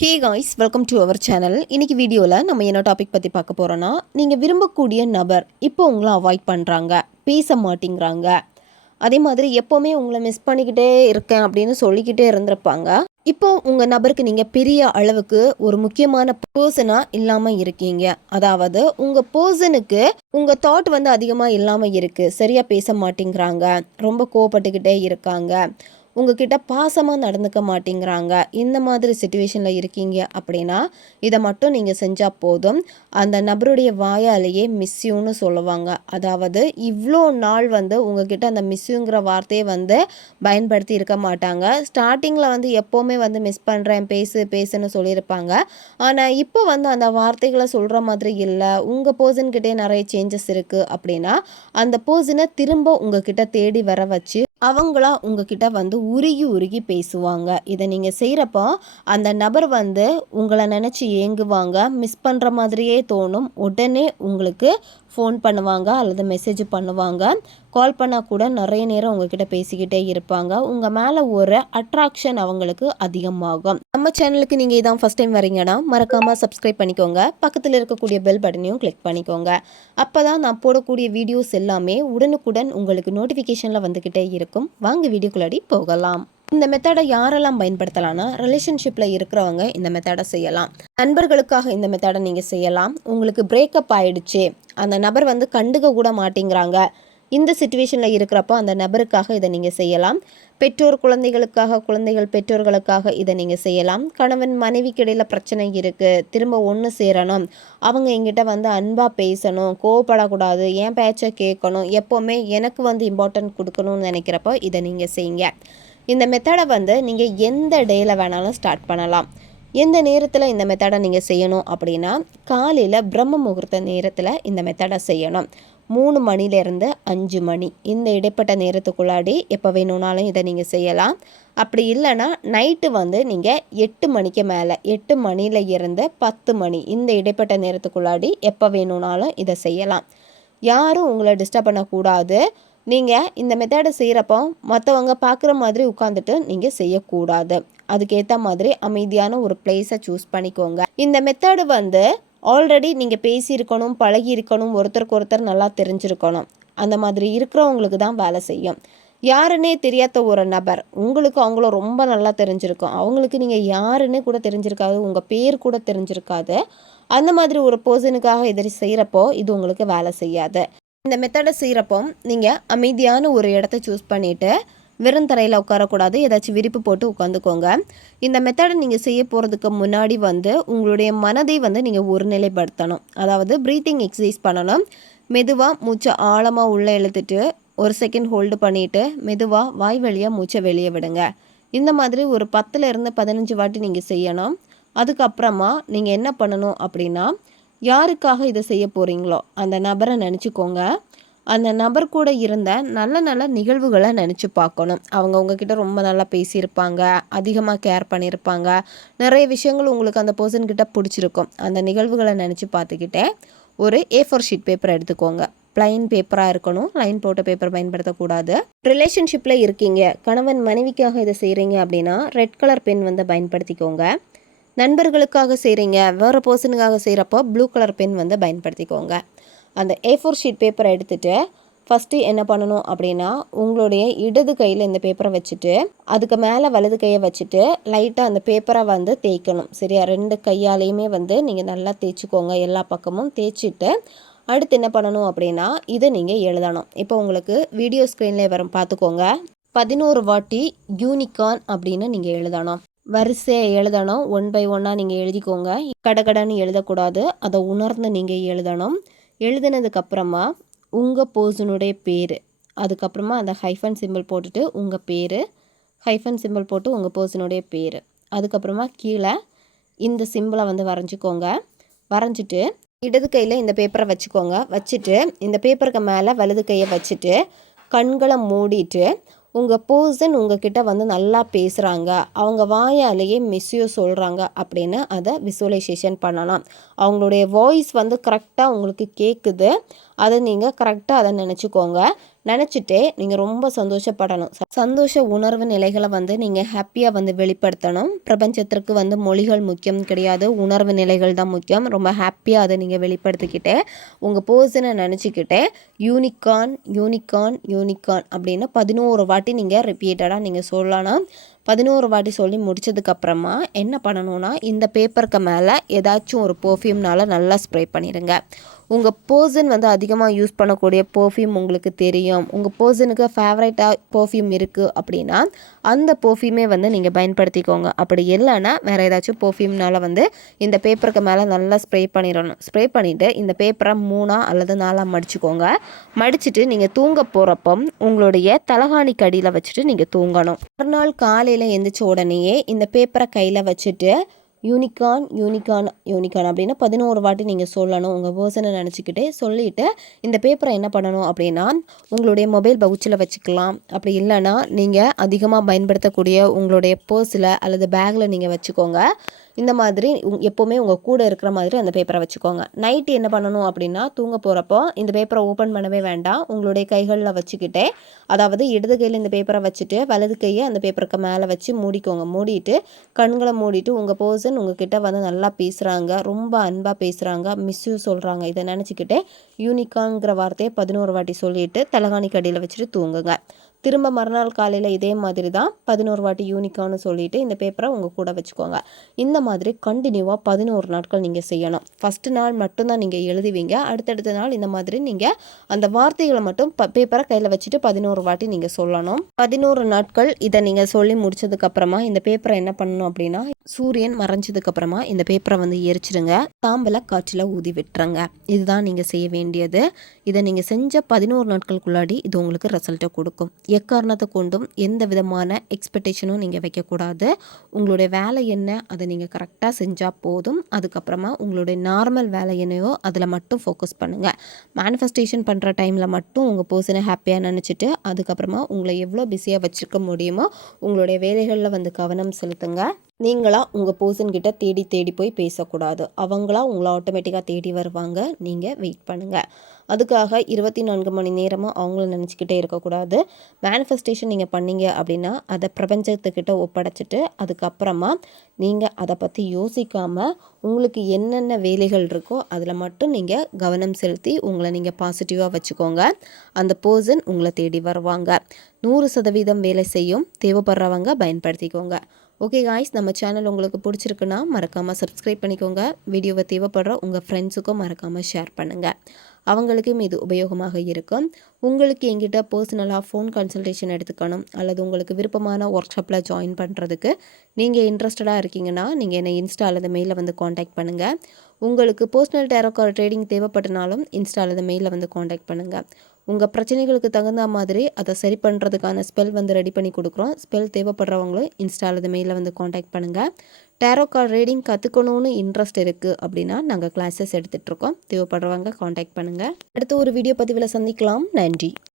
Hey guys welcome to our channel இன்றைக்கி வீடியோவில் நம்ம என்ன டாபிக் பற்றி பார்க்க போகிறோன்னா நீங்கள் விரும்பக்கூடிய நபர் இப்போ உங்களை அவாய்ட் பண்ணுறாங்க பேச மாட்டேங்கிறாங்க. அதே மாதிரி எப்போவுமே உங்களை மிஸ் பண்ணிக்கிட்டே இருக்கேன் அப்படின்னு சொல்லிக்கிட்டே இருந்திருப்பாங்க. இப்போ உங்கள் நபருக்கு நீங்கள் பெரிய அளவுக்கு ஒரு முக்கியமான பர்சனாக இல்லாமல் இருக்கீங்க. அதாவது உங்கள் பர்சனுக்கு உங்கள் தாட் வந்து அதிகமாக இல்லாமல் இருக்குது சரியாக பேச மாட்டேங்கிறாங்க. ரொம்ப கோவப்பட்டுக்கிட்டே இருக்காங்க. உங்ககிட்ட பாசமாக நடந்துக்க மாட்டேங்கிறாங்க. இந்த மாதிரி சுச்சுவேஷனில் இருக்கீங்க அப்படின்னா இதை மட்டும் நீங்கள் செஞ்சால் போதும். அந்த நபருடைய வாயாலேயே மிஸ்யூன்னு சொல்லுவாங்க. அதாவது இவ்வளோ நாள் வந்து உங்ககிட்ட அந்த மிஸ்யூங்கிற வார்த்தையை வந்து பயன்படுத்தி இருக்க மாட்டாங்க. ஸ்டார்டிங்கில் வந்து எப்போவுமே வந்து மிஸ் பண்ணுறேன் பேசு பேசுன்னு சொல்லியிருப்பாங்க. ஆனால் இப்போ வந்து அந்த வார்த்தைகளை சொல்கிற மாதிரி இல்லை. உங்கள் பர்சன்கிட்டே நிறைய சேஞ்சஸ் இருக்குது அப்படின்னா அந்த பர்சனை திரும்ப உங்ககிட்ட தேடி வர வச்சு அவங்களா உங்ககிட்ட வந்து உருகி உருகி பேசுவாங்க. இதை நீங்கள் செய்கிறப்போ அந்த நபர் வந்து உங்களை நினச்சி ஏங்குவாங்க. மிஸ் பண்ணுற மாதிரியே தோணும். உடனே உங்களுக்கு ஃபோன் பண்ணுவாங்க அல்லது மெசேஜ் பண்ணுவாங்க. கால் பண்ணால் கூட நிறைய நேரம் உங்ககிட்ட பேசிக்கிட்டே இருப்பாங்க. உங்கள் மேலே ஒரு அட்ராக்ஷன் அவங்களுக்கு அதிகமாகும். நம்ம சேனலுக்கு நீங்கள் இதான் ஃபஸ்ட் டைம் வரீங்கன்னா மறக்காமல் சப்ஸ்கிரைப் பண்ணிக்கோங்க. பக்கத்தில் இருக்கக்கூடிய பெல் பட்டனையும் கிளிக் பண்ணிக்கோங்க. அப்போ தான் நான் போடக்கூடிய வீடியோஸ் எல்லாமே உடனுக்குடன் உங்களுக்கு நோட்டிஃபிகேஷனில் வந்துக்கிட்டே இருக்கும். வாங்க வீடியோக்குள்ளாடி போகலாம். இந்த மெத்தடை யாரெல்லாம் பயன்படுத்தலாம்னா ரிலேஷன்ஷிப்பில் இருக்கிறவங்க இந்த மெத்தடை செய்யலாம். நண்பர்களுக்காக இந்த மெத்தடை நீங்கள் செய்யலாம். உங்களுக்கு பிரேக்கப் ஆயிடுச்சு. அந்த நபர் வந்து கண்டுக்க கூட மாட்டேங்கிறாங்க. இந்த சுச்சுவேஷனில் இருக்கிறப்போ அந்த நபருக்காக இதை நீங்கள் செய்யலாம். பெற்றோர் குழந்தைகளுக்காக குழந்தைகள் பெற்றோர்களுக்காக இதை நீங்கள் செய்யலாம். கணவன் மனைவிக்கு இடையில் பிரச்சனை இருக்குது திரும்ப ஒன்று சேரணும். அவங்க எங்கிட்ட வந்து அன்பாக பேசணும். கோவப்படக்கூடாது. ஏன் பேச்சை கேட்கணும். எப்போவுமே எனக்கு வந்து இம்பார்ட்டன்ட் கொடுக்கணும்னு நினைக்கிறப்போ இதை நீங்கள் செய்யுங்க. இந்த மெத்தடை வந்து நீங்கள் எந்த டேயில் வேணாலும் ஸ்டார்ட் பண்ணலாம். எந்த நேரத்தில் இந்த மெத்தடை நீங்கள் செய்யணும் அப்படின்னா காலையில் பிரம்ம முகூர்த்த நேரத்தில் இந்த மெத்தடை செய்யணும். மூணு மணிலேருந்து அஞ்சு மணி. இந்த இடைப்பட்ட நேரத்துக்குள்ளாடி எப்போ வேணும்னாலும் இதை நீங்கள் செய்யலாம். அப்படி இல்லைன்னா நைட்டு வந்து நீங்கள் எட்டு மணிக்கு மேலே எட்டு மணியில் இருந்து பத்து மணி. இந்த இடைப்பட்ட நேரத்துக்குள்ளாடி எப்போ வேணும்னாலும் இதை செய்யலாம். யாரும் உங்களை டிஸ்டர்ப் பண்ணக்கூடாது. நீங்கள் இந்த மெத்தடை செய்கிறப்போ மற்றவங்க பார்க்குற மாதிரி உட்காந்துட்டு நீங்கள் செய்யக்கூடாது. அதுக்கேற்ற மாதிரி அமைதியான ஒரு பிளேஸை சூஸ் பண்ணிக்கோங்க. இந்த மெத்தடு வந்து ஆல்ரெடி நீங்கள் பேசியிருக்கணும் பழகி இருக்கணும் ஒருத்தருக்கு ஒருத்தர் நல்லா தெரிஞ்சிருக்கணும். அந்த மாதிரி இருக்கிறவங்களுக்கு தான் வேலை செய்யும். யாருன்னே தெரியாத ஒரு நபர் உங்களுக்கு அவங்கள ரொம்ப நல்லா தெரிஞ்சிருக்கும். அவங்களுக்கு நீங்கள் யாருன்னு கூட தெரிஞ்சிருக்காது உங்கள் பேர் கூட தெரிஞ்சிருக்காது. அந்த மாதிரி ஒரு பர்சனுக்காக எதிரி செய்கிறப்போ இது உங்களுக்கு வேலை செய்யாது. இந்த மெத்தடை செய்கிறப்போ நீங்கள் அமைதியான ஒரு இடத்த சூஸ் பண்ணிவிட்டு வெறும் தரையில் உட்காரக்கூடாது. ஏதாச்சும் விரிப்பு போட்டு உட்காந்துக்கோங்க. இந்த மெத்தடை நீங்கள் செய்ய போகிறதுக்கு முன்னாடி வந்து உங்களுடைய மனதை வந்து நீங்கள் ஒருநிலைப்படுத்தணும். அதாவது ப்ரீத்திங் எக்ஸசைஸ் பண்ணணும். மெதுவாக மூச்சை ஆழமாக உள்ளே இழுத்துட்டு ஒரு செகண்ட் ஹோல்டு பண்ணிவிட்டு மெதுவாக வாய் வழியாக மூச்சை வெளியே விடுங்க. இந்த மாதிரி ஒரு பத்துலேருந்து பதினஞ்சு வாட்டி நீங்கள் செய்யணும். அதுக்கப்புறமா நீங்கள் என்ன பண்ணணும் அப்படின்னா யாருக்காக இதை செய்ய போகிறீங்களோ அந்த நபரை நினச்சிக்கோங்க. அந்த நபர் கூட இருந்த நல்ல நல்ல நிகழ்வுகளை நினச்சி பார்க்கணும். அவங்க உங்ககிட்ட ரொம்ப நல்லா பேசியிருப்பாங்க அதிகமாக கேர் பண்ணியிருப்பாங்க. நிறைய விஷயங்கள் உங்களுக்கு அந்த பர்சன்கிட்ட பிடிச்சிருக்கும். அந்த நிகழ்வுகளை நினச்சி பார்த்துக்கிட்டே ஒரு ஏ ஃபோர் ஷீட் பேப்பர் எடுத்துக்கோங்க. ப்ளைன் பேப்பராக இருக்கணும். லைன் போட்ட பேப்பர் பயன்படுத்தக்கூடாது. ரிலேஷன்ஷிப்பில் இருக்கீங்க. கணவன் மனைவிக்காக இதை செய்கிறீங்க அப்படின்னா ரெட் கலர் பென் வந்து பயன்படுத்திக்கோங்க. நண்பர்களுக்காக செய்கிறீங்க வேறு பர்சனுக்காக செய்கிறப்போ ப்ளூ கலர் பென் வந்து பயன்படுத்திக்கோங்க. அந்த ஏ ஃபோர் ஷீட் பேப்பரை எடுத்துகிட்டு ஃபஸ்ட்டு என்ன பண்ணணும் அப்படின்னா உங்களுடைய இடது கையில் இந்த பேப்பரை வச்சுட்டு அதுக்கு மேலே வலது கையை வச்சுட்டு லைட்டாக அந்த பேப்பரை வந்து தேய்க்கணும். சரியா? ரெண்டு கையாலேயுமே வந்து நீங்கள் நல்லா தேய்ச்சிக்கோங்க. எல்லா பக்கமும் தேய்ச்சிட்டு அடுத்து என்ன பண்ணணும் அப்படின்னா இதை நீங்கள் எழுதணும். இப்போ உங்களுக்கு வீடியோ ஸ்க்ரீன்லேயே வரும். பார்த்துக்கோங்க. பதினோரு வாட்டி யூனிகான் அப்படின்னு நீங்கள் எழுதணும். வரிசையை எழுதணும். ஒன் பை ஒன்னாக நீங்கள் எழுதிக்கோங்க. கடகடன்னு எழுதக்கூடாது. அதை உணர்ந்து நீங்கள் எழுதணும். எழுதினதுக்கப்புறமா உங்கள் பர்சனுடைய பேர். அதுக்கப்புறமா அந்த ஹைஃபன் சிம்பிள் போட்டுட்டு உங்கள் பேர் ஹைஃபன் சிம்பிள் போட்டு உங்கள் பர்சனுடைய பேர். அதுக்கப்புறமா கீழே இந்த சிம்பிளை வந்து வரைஞ்சிக்கோங்க. வரைஞ்சிட்டு இடது கையில் இந்த பேப்பரை வச்சுக்கோங்க. வச்சுட்டு இந்த பேப்பருக்கு மேலே வலது கையை வச்சுட்டு கண்களை மூடிட்டு உங்கள் பர்சன் உங்ககிட்ட வந்து நல்லா பேசுகிறாங்க அவங்க வாயாலேயே மிஸ்யூஸ் சொல்கிறாங்க அப்படின்னு அதை விசுவலைசேஷன் பண்ணலாம். அவங்களுடைய வாய்ஸ் வந்து கரெக்டாக உங்களுக்கு கேட்குது அதை நீங்கள் கரெக்டாக அதை நினச்சிக்கோங்க. நினச்சிட்டே நீங்கள் ரொம்ப சந்தோஷப்படணும். சந்தோஷ உணர்வு நிலைகளை வந்து நீங்கள் ஹாப்பியாக வந்து வெளிப்படுத்தணும். பிரபஞ்சத்திற்கு வந்து மொழிகள் முக்கியம் கிடையாது. உணர்வு நிலைகள் தான் முக்கியம். ரொம்ப ஹாப்பியாக அதை நீங்கள் வெளிப்படுத்திக்கிட்டே உங்கள் பர்சனை நினச்சிக்கிட்டே யூனிகான் யூனிகான் யூனிகான் அப்படின்னு பதினோரு வாட்டி நீங்கள் ரிப்பீட்டடாக நீங்கள் சொல்லலாம். பதினோரு வாட்டி சொல்லி முடிச்சதுக்கப்புறமா என்ன பண்ணணும்னா இந்த பேப்பருக்கு மேலே ஏதாச்சும் ஒரு பர்ஃப்யூம்னால நல்லா ஸ்ப்ரே பண்ணிடுங்க. உங்கள் பர்சன் வந்து அதிகமாக யூஸ் பண்ணக்கூடிய பர்ஃப்யூம் உங்களுக்கு தெரியும். உங்கள் பர்சனுக்கு ஃபேவரட்டாக பர்ஃப்யூம் இருக்குது அப்படின்னா அந்த பர்ஃப்யூமே வந்து நீங்கள் பயன்படுத்திக்கோங்க. அப்படி இல்லைன்னா வேறு ஏதாச்சும் பர்ஃப்யூம்னால வந்து இந்த பேப்பருக்கு மேலே நல்லா ஸ்ப்ரே பண்ணிடணும். ஸ்ப்ரே பண்ணிவிட்டு இந்த பேப்பரை மூணாக அல்லது நாலாக மடிச்சுக்கோங்க. மடிச்சுட்டு நீங்கள் தூங்க போகிறப்போ உங்களுடைய தலகாணி கடியில் வச்சுட்டு நீங்கள் தூங்கணும். மறுநாள் காலையில் எந்திரிச்ச உடனேயே இந்த பேப்பரை கையில் வச்சுட்டு யூனிகான் யூனிகான் யூனிகான் அப்படின்னு பதினோரு வாட்டி நீங்கள் சொல்லணும். உங்கள் பர்சனை நினச்சிக்கிட்டே சொல்லிவிட்டு இந்த பேப்பரை என்ன பண்ணணும் அப்படின்னா உங்களுடைய மொபைல் பவுச்சில் வச்சுக்கலாம். அப்படி இல்லைன்னா நீங்கள் அதிகமாக பயன்படுத்தக்கூடிய உங்களுடைய பர்ஸில் அல்லது பேக்கில் நீங்கள் வச்சுக்கோங்க. இந்த மாதிரி எப்போவுமே உங்கள் கூட இருக்கிற மாதிரி அந்த பேப்பரை வச்சுக்கோங்க. நைட்டு என்ன பண்ணணும் அப்படின்னா தூங்க போகிறப்போ இந்த பேப்பரை ஓப்பன் பண்ணவே வேண்டாம். உங்களுடைய கைகளில் வச்சுக்கிட்டே அதாவது இடது கையில் இந்த பேப்பரை வச்சுட்டு வலது கையை அந்த பேப்பருக்கு மேலே வச்சு மூடிக்கோங்க. மூடிட்டு கண்களை மூடிட்டு உங்கள் பர்சன் உங்ககிட்ட வந்து நல்லா பேசுகிறாங்க ரொம்ப அன்பாக பேசுகிறாங்க மிஸ்யூ சொல்கிறாங்க இதை நினச்சிக்கிட்டே யூனிகான்ங்கிற வார்த்தையை பதினோரு வாட்டி சொல்லிட்டு தலகாணி கடியில் வச்சுட்டு தூங்குங்க. திரும்ப மறுநாள் காலையில் இதே மாதிரி தான் பதினோரு வாட்டி யூனிக்கான்னு சொல்லிட்டு இந்த பேப்பரை உங்கள் கூட வச்சுக்கோங்க. இந்த மாதிரி கண்டினியூவாக பதினோரு நாட்கள் நீங்கள் செய்யணும். ஃபஸ்ட்டு நாள் மட்டும்தான் நீங்கள் எழுதுவீங்க. அடுத்தடுத்த நாள் இந்த மாதிரி நீங்கள் அந்த வார்த்தைகளை மட்டும் ப பேப்பரை கையில் வச்சுட்டு பதினோரு வாட்டி நீங்கள் சொல்லணும். பதினோரு நாட்கள் இதை நீங்கள் சொல்லி முடிச்சதுக்கப்புறமா இந்த பேப்பரை என்ன பண்ணணும் அப்படின்னா சூரியன் மறைஞ்சதுக்கப்புறமா இந்த பேப்பரை வந்து எரிச்சிடுங்க சாம்பலை காற்றில் ஊதி விட்டுருங்க. இதுதான் நீங்கள் செய்ய வேண்டியது. இதை நீங்கள் செஞ்ச பதினோரு நாட்களுக்குள்ளாடி இது உங்களுக்கு ரிசல்ட்டை கொடுக்கும். எக்காரணத்தை கொண்டும் எந்த விதமான எக்ஸ்பெக்டேஷனும் நீங்கள் வைக்கக்கூடாது. உங்களுடைய வேலை என்ன அதை நீங்கள் கரெக்டாக செஞ்சால் போதும். அதுக்கப்புறமா உங்களுடைய நார்மல் வேலை என்னையோ அதில் மட்டும் ஃபோக்கஸ் பண்ணுங்கள் மேனிஃபெஸ்டேஷன் பண்ணுற டைமில் மட்டும் உங்கள் பர்சனை ஹாப்பியாக நினச்சிட்டு அதுக்கப்புறமா உங்களை எவ்வளோ பிஸியாக வச்சுருக்க முடியுமோ உங்களுடைய வேலைகளில் வந்து கவனம் செலுத்துங்க. நீங்களா உங்கள் பர்சன் கிட்ட தேடி தேடி போய் பேசக்கூடாது. அவங்களா உங்களை ஆட்டோமேட்டிக்காக தேடி வருவாங்க. நீங்கள் வெயிட் பண்ணுங்கள் அதுக்காக இருபத்தி நான்கு மணி நேரமும் அவங்கள நினச்சிக்கிட்டே இருக்கக்கூடாது. மேனிஃபெஸ்டேஷன் நீங்கள் பண்ணீங்க அப்படின்னா அதை பிரபஞ்சத்துக்கிட்ட ஒப்படைச்சிட்டு அதுக்கப்புறமா நீங்கள் அதை பற்றி யோசிக்காமல் உங்களுக்கு என்னென்ன வேலைகள் இருக்கோ அதில் மட்டும் நீங்கள் கவனம் செலுத்தி உங்களை நீங்கள் பாசிட்டிவாக வச்சுக்கோங்க. அந்த பர்சன் உங்களை தேடி வருவாங்க. நூறு சதவீதம் வேலை செய்யும் தேவைப்படுறவங்க பயன்படுத்திக்கோங்க. ஓகே காய்ஸ் நம்ம சேனல் உங்களுக்கு பிடிச்சிருக்குன்னா மறக்காமல் சப்ஸ்கிரைப் பண்ணிக்கோங்க. வீடியோவை தேவைப்படுற உங்கள் ஃப்ரெண்ட்ஸுக்கும் மறக்காமல் ஷேர் பண்ணுங்கள் அவங்களுக்கும் இது உபயோகமாக இருக்கும். உங்களுக்கு எங்கிட்ட பர்சனலாக ஃபோன் கன்சல்டேஷன் எடுத்துக்கணும். அல்லது உங்களுக்கு விருப்பமான ஒர்க் ஷாப்பில் ஜாயின் பண்ணுறதுக்கு நீங்கள் இன்ட்ரெஸ்டடாக இருக்கீங்கன்னா நீங்கள் என்னை இன்ஸ்டா அல்லது மெயிலில் வந்து காண்டாக்ட் பண்ணுங்கள் உங்களுக்கு பர்சனல் டேரோ ட்ரேடிங் தேவைப்பட்டனாலும் இன்ஸ்டா அல்லது மெயிலில் வந்து காண்டாக்ட் பண்ணுங்கள் உங்கள் பிரச்சனைகளுக்கு தகுந்த மாதிரி அதை சரி பண்ணுறதுக்கான ஸ்பெல் வந்து ரெடி பண்ணி கொடுக்குறோம். ஸ்பெல் தேவைப்படுறவங்களும் இன்ஸ்டா அல்லது மெயிலில் வந்து காண்டாக்ட் பண்ணுங்கள் டேரோ கார்டு ரீடிங் கற்றுக்கணும்னு இன்ட்ரெஸ்ட் இருக்குது அப்படின்னா நாங்கள் கிளாஸஸ் எடுத்துகிட்ருக்கோம் தேவைப்படுறவங்க காண்டாக்ட் பண்ணுங்கள் அடுத்து ஒரு வீடியோ பதிவில் சந்திக்கலாம். நன்றி.